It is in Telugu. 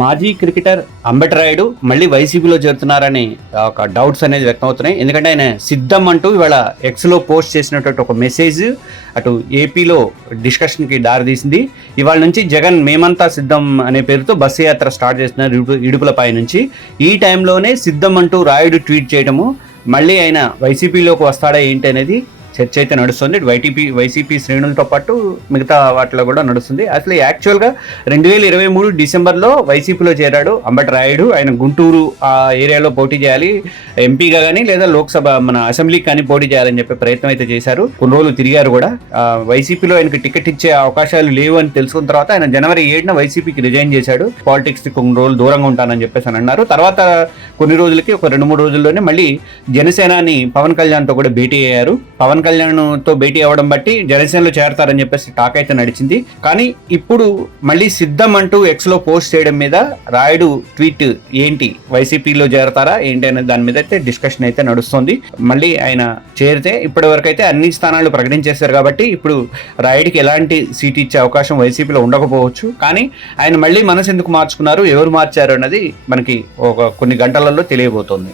మాజీ క్రికెటర్ అంబటి రాయుడు మళ్ళీ వైసీపీలో చేరుతున్నారని ఒక డౌట్స్ అనేది వ్యక్తం అవుతున్నాయి. ఎందుకంటే ఆయన సిద్ధం అంటూ ఇవాళ ఎక్స్లో పోస్ట్ చేసినటువంటి ఒక మెసేజ్ అటు ఏపీలో డిస్కషన్కి దారితీసింది. ఇవాళ నుంచి జగన్ మేమంతా సిద్ధం అనే పేరుతో బస్సు యాత్ర స్టార్ట్ చేస్తున్నారు ఇడుపులపై నుంచి. ఈ టైంలోనే సిద్ధం అంటూ రాయుడు ట్వీట్ చేయడము, మళ్ళీ ఆయన వైసీపీలోకి వస్తాడా ఏంటి అనేది చర్చ అయితే నడుస్తుంది. వైసీపీ శ్రేణులతో పాటు మిగతా వాటిలో కూడా నడుస్తుంది. అసలు యాక్చువల్గా 2023 డిసెంబర్లో వైసీపీలో చేరాడు అంబటి రాయుడు. ఆయన గుంటూరు ఆ ఏరియాలో పోటీ చేయాలి, ఎంపీగా కానీ లేదా లోక్సభ మన అసెంబ్లీకి కానీ పోటీ చేయాలని చెప్పే ప్రయత్నం అయితే చేశారు. కొన్ని రోజులు తిరిగారు కూడా. వైసీపీలో ఆయనకి టికెట్ ఇచ్చే అవకాశాలు లేవు అని తెలుసుకున్న తర్వాత ఆయన జనవరి 7న వైసీపీకి రిజైన్ చేశాడు. పాలిటిక్స్కి కొన్ని రోజులు దూరంగా ఉంటానని చెప్పేసి అని అన్నారు. తర్వాత కొన్ని రోజులకి ఒక 2-3 రోజుల్లోనే మళ్ళీ జనసేనాని పవన్ కళ్యాణ్తో కూడా భేటీ అయ్యారు. పవన్ కళ్యాణ్తో భేటీ అవ్వడం బట్టి జనసేనలో చేరతారని చెప్పేసి టాక్ అయితే నడిచింది. కానీ ఇప్పుడు మళ్ళీ సిద్ధం అంటూ ఎక్స్లో పోస్ట్ చేయడం మీద రాయుడు ట్వీట్ ఏంటి, వైసీపీలో చేరతారా ఏంటి అనే దాని మీద అయితే డిస్కషన్ అయితే నడుస్తుంది. మళ్ళీ ఆయన చేరితే ఇప్పటి వరకు అయితే అన్ని స్థానాలు ప్రకటించేశారు కాబట్టి ఇప్పుడు రాయుడికి ఎలాంటి సీట్ ఇచ్చే అవకాశం వైసీపీలో ఉండకపోవచ్చు. కానీ ఆయన మళ్ళీ మనసు ఎందుకు మార్చుకున్నారు, ఎవరు మార్చారు అన్నది మనకి ఒక కొన్ని గంటలలో తెలియబోతోంది.